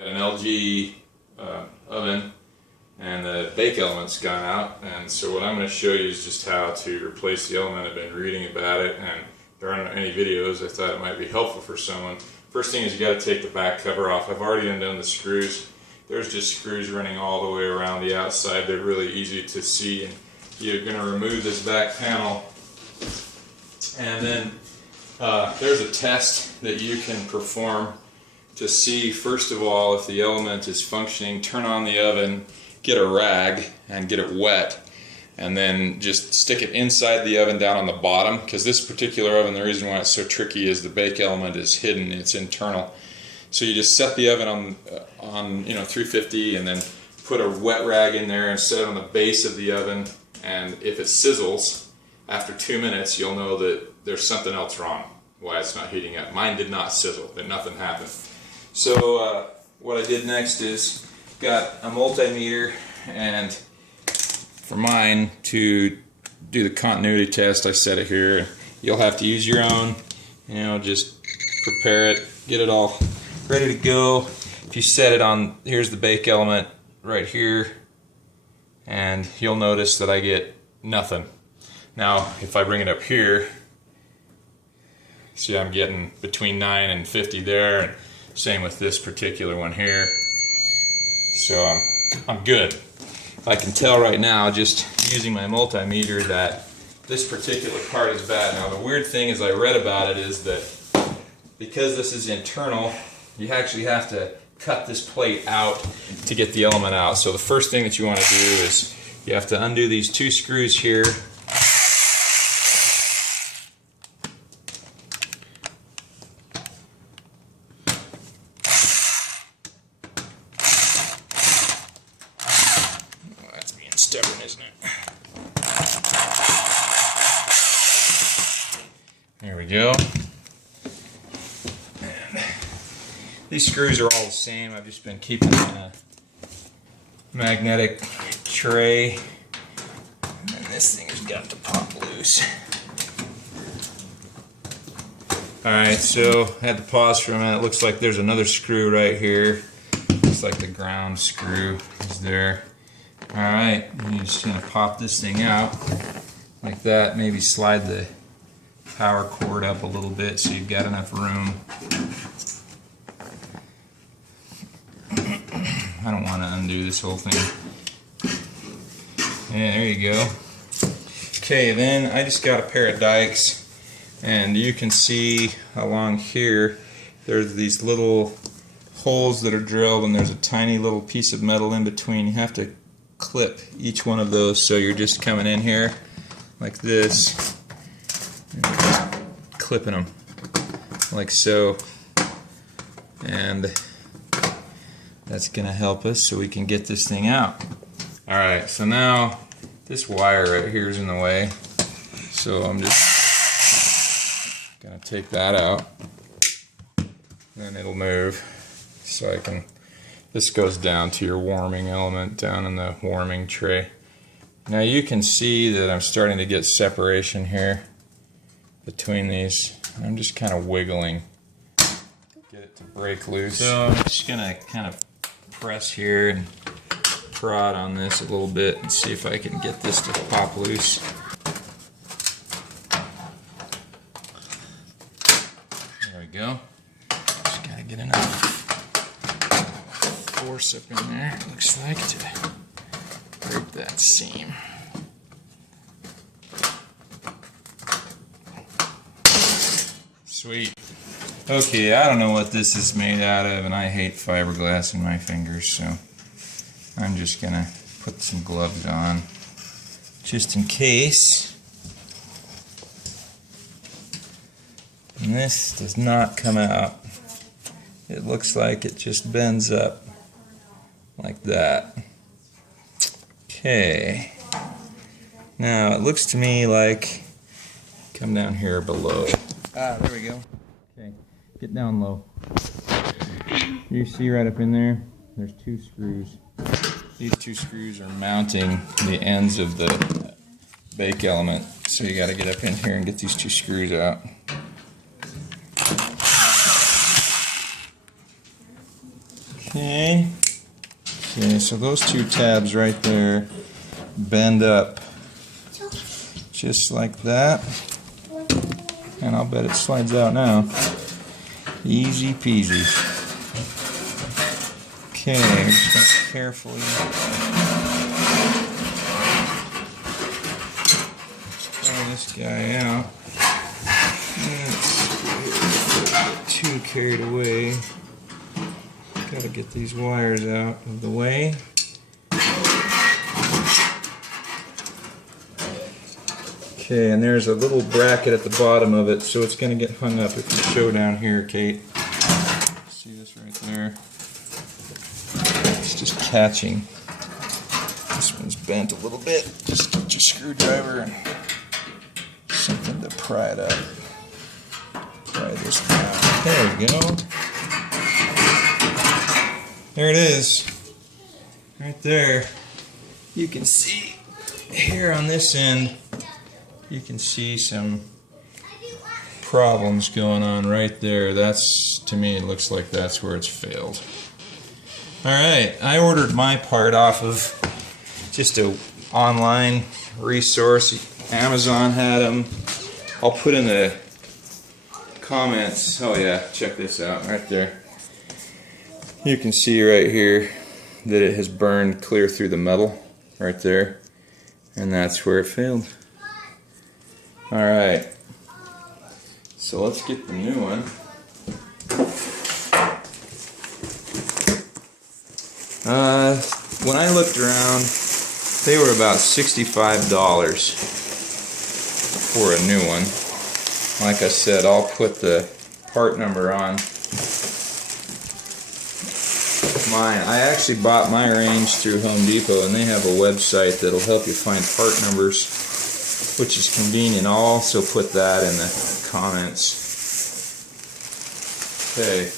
Got an LG oven, and the bake element's gone out, and so what I'm going to show you is just how to replace the element. I've been reading about it, and there aren't any videos. I thought it might be helpful for someone. First thing is you got to take the back cover off. I've already undone the screws. There's just screws running all the way around the outside. They're really easy to see, and you're going to remove this back panel, and then there's a test that you can perform to see, first of all, if the element is functioning. Turn on the oven, get a rag and get it wet, and then just stick it inside the oven down on the bottom, because this particular oven, the reason why it's so tricky is the bake element is hidden, it's internal. So you just set the oven on 350, and then put a wet rag in there and set it on the base of the oven, and if it sizzles after 2 minutes, you'll know that there's something else wrong, why it's not heating up. Mine did not sizzle, but nothing happened. So what I did next is got a multimeter, and for mine to do the continuity test, I set it here. You'll have to use your own, just prepare it, get it all ready to go. If you set it on, here's the bake element right here, and you'll notice that I get nothing. Now if I bring it up here, see I'm getting between 9 and 50 there, and same with this particular one here. So I'm good. I can tell right now, just using my multimeter, that this particular part is bad. Now the weird thing is, I read about it, is that because this is internal, you actually have to cut this plate out to get the element out. So the first thing that you want to do is you have to undo these 2 screws here. Stubborn, isn't it? There we go. And these screws are all the same. I've just been keeping a magnetic tray, and this thing has got to pop loose. Alright, so I had to pause for a minute. It looks like there's another screw right here. Looks like the ground screw is there. Alright, you're just going to pop this thing out like that. Maybe slide the power cord up a little bit so you've got enough room. I don't want to undo this whole thing. Yeah, there you go. Okay, then I just got a pair of dikes, and you can see along here there's these little holes that are drilled, and there's a tiny little piece of metal in between. You have to clip each one of those, so you're just coming in here like this and just clipping them like so, and that's gonna help us so we can get this thing out. Alright, so now this wire right here is in the way, so I'm just gonna take that out, and it'll move so I can. This goes down to your warming element down in the warming tray. Now you can see that I'm starting to get separation here between these. I'm just kind of wiggling, get it to break loose. So I'm just going to kind of press here and prod on this a little bit and see if I can get this to pop loose. There we go. Just got to get enough force up in there, looks like, to break that seam. Sweet. Okay, I don't know what this is made out of, and I hate fiberglass in my fingers, so I'm just gonna put some gloves on just in case. And this does not come out. It looks like it just bends up like that. Okay. Now it looks to me like, come down here below. Ah, there we go. Okay, get down low. You see right up in there, there's 2 screws. These 2 screws are mounting the ends of the bake element. So you got to get up in here and get these 2 screws out. Okay. Okay, so those two tabs right there bend up just like that. And I'll bet it slides out now. Easy peasy. Okay, just gonna carefully pull this guy out. Get too carried away. Gotta get these wires out of the way. Okay, and there's a little bracket at the bottom of it, so it's going to get hung up. If you show down here, Kate, see this right there? It's just catching. This one's bent a little bit. Just get your screwdriver and something to pry it up. Pry this down. There we go. There it is. Right there. You can see here on this end, you can see some problems going on right there. That's, to me, it looks like that's where it's failed. Alright, I ordered my part off of just a online resource. Amazon had them. I'll put in the comments. Oh yeah, check this out right there. You can see right here that it has burned clear through the metal right there, and that's where it failed. Alright, so let's get the new one. When I looked around, they were about $65 for a new one. Like I said, I'll put the part number on mine. I actually bought my range through Home Depot, and they have a website that'll help you find part numbers, which is convenient. I'll also put that in the comments. Okay.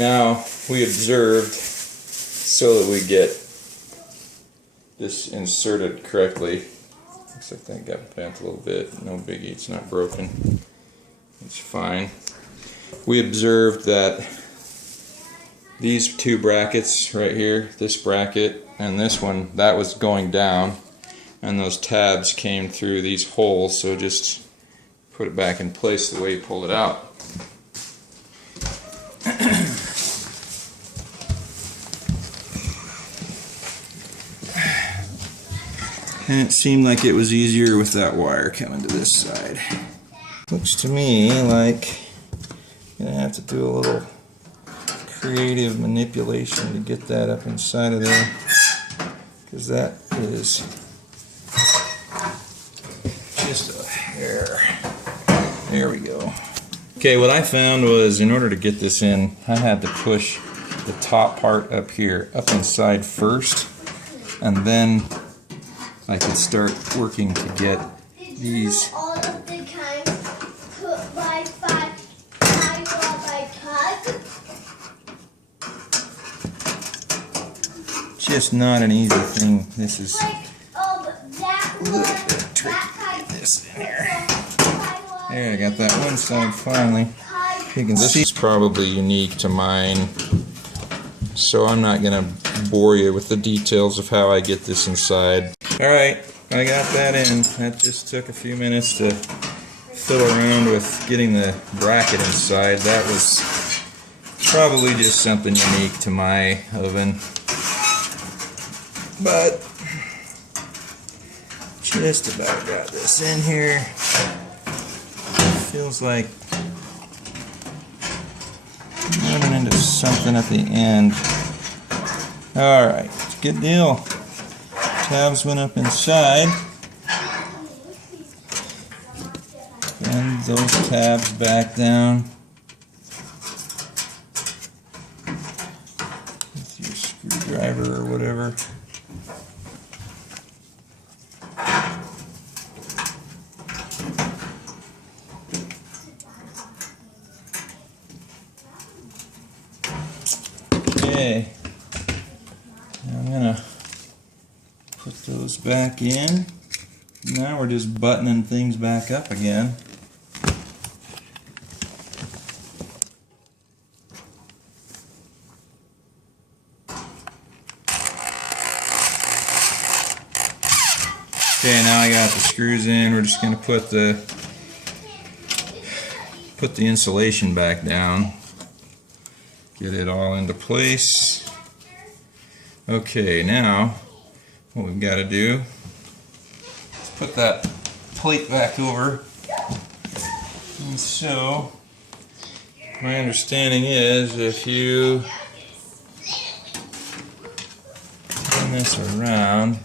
Now, we observed, so that we get this inserted correctly. Looks like that got bent a little bit. No biggie, it's not broken. It's fine. We observed that these two brackets right here, this bracket and this one, that was going down, and those tabs came through these holes, so just put it back in place the way you pulled it out. And it seemed like it was easier with that wire coming to this side. Looks to me like I'm gonna have to do a little creative manipulation to get that up inside of there, because that is just a hair. There we go. Okay, what I found was, in order to get this in, I had to push the top part up here, up inside first, and then I could start working to get these. All of the kinds put by tug. Just not an easy thing. This is Like, that a little bit tricky to get this in here. There, I got that one side finally. You can see this is probably unique to mine, so I'm not going to bore you with the details of how I get this inside. Alright, I got that in. That just took a few minutes to fiddle around with getting the bracket inside. That was probably just something unique to my oven. But just about got this in here. Feels like running into something at the end. Alright, good deal. Tabs went up inside, and those tabs back down with your screwdriver or whatever. Okay, now I'm gonna put those back in. Now we're just buttoning things back up again. Okay, now I got the screws in. We're just gonna put the insulation back down. Get it all into place. Okay, now what we've got to do is put that plate back over. And so my understanding is if you turn this around,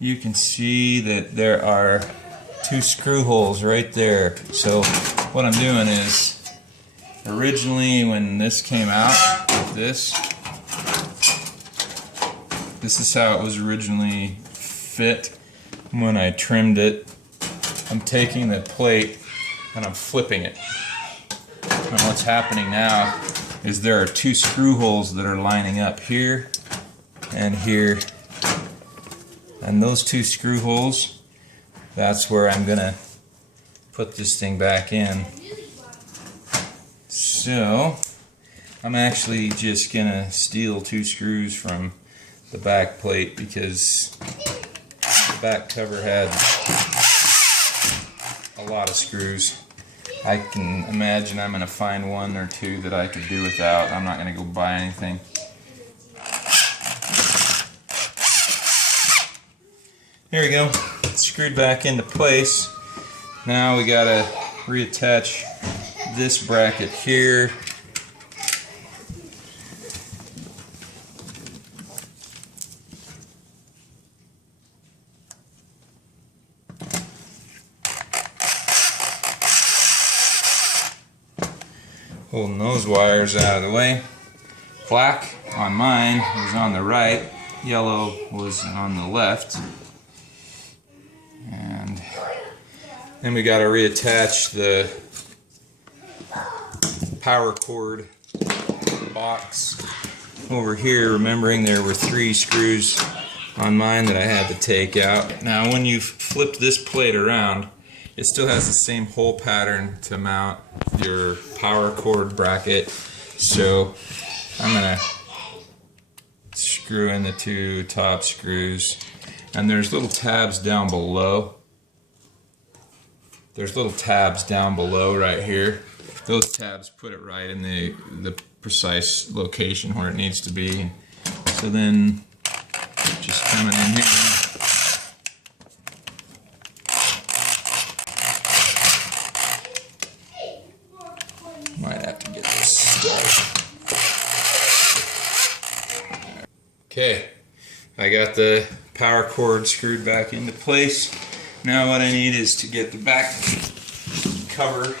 you can see that there are 2 screw holes right there. So what I'm doing is, originally when this came out with this is how it was originally fit when I trimmed it. I'm taking the plate and I'm flipping it. And what's happening now is there are 2 screw holes that are lining up here and here. And those 2 screw holes, that's where I'm gonna put this thing back in. So I'm actually just gonna steal 2 screws from the back plate because the back cover had a lot of screws. I can imagine I'm gonna find 1 or 2 that I could do without. I'm not gonna go buy anything. There we go. It's screwed back into place. Now we gotta reattach this bracket here. Holding those wires out of the way. Black on mine was on the right, yellow was on the left. And then we got to reattach the power cord box over here, remembering there were 3 screws on mine that I had to take out. Now when you flip this plate around, it still has the same hole pattern to mount your power cord bracket. So I'm gonna screw in the 2 top screws, and there's little tabs down below. There's little tabs down below right here. Those tabs put it right in the precise location where it needs to be. So then just coming in here, might have to get this started. Okay, I got the power cord screwed back into place. Now what I need is to get the back cover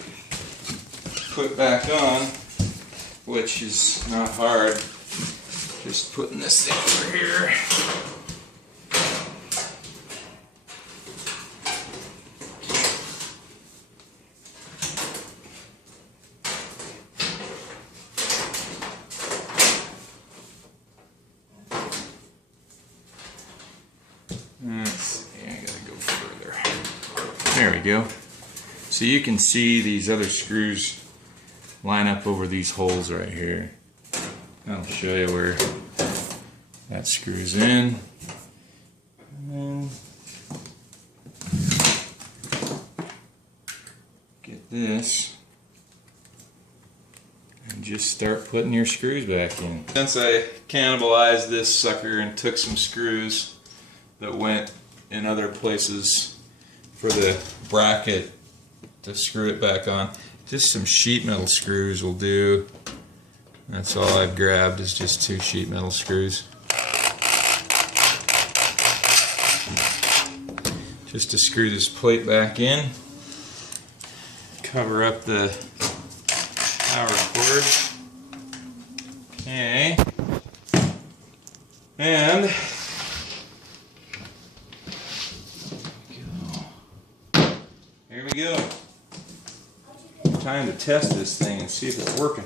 put back on, which is not hard. Just putting this thing over here. Let's see, I gotta go further. There we go. So you can see these other screws line up over these holes right here. I'll show you where that screws in. And get this. And just start putting your screws back in. Since I cannibalized this sucker and took some screws that went in other places for the bracket to screw it back on, just some sheet metal screws will do. That's all I've grabbed, is just 2 sheet metal screws. Just to screw this plate back in. Cover up the power cord. Okay. And there we go. Time to test this thing and see if it's working.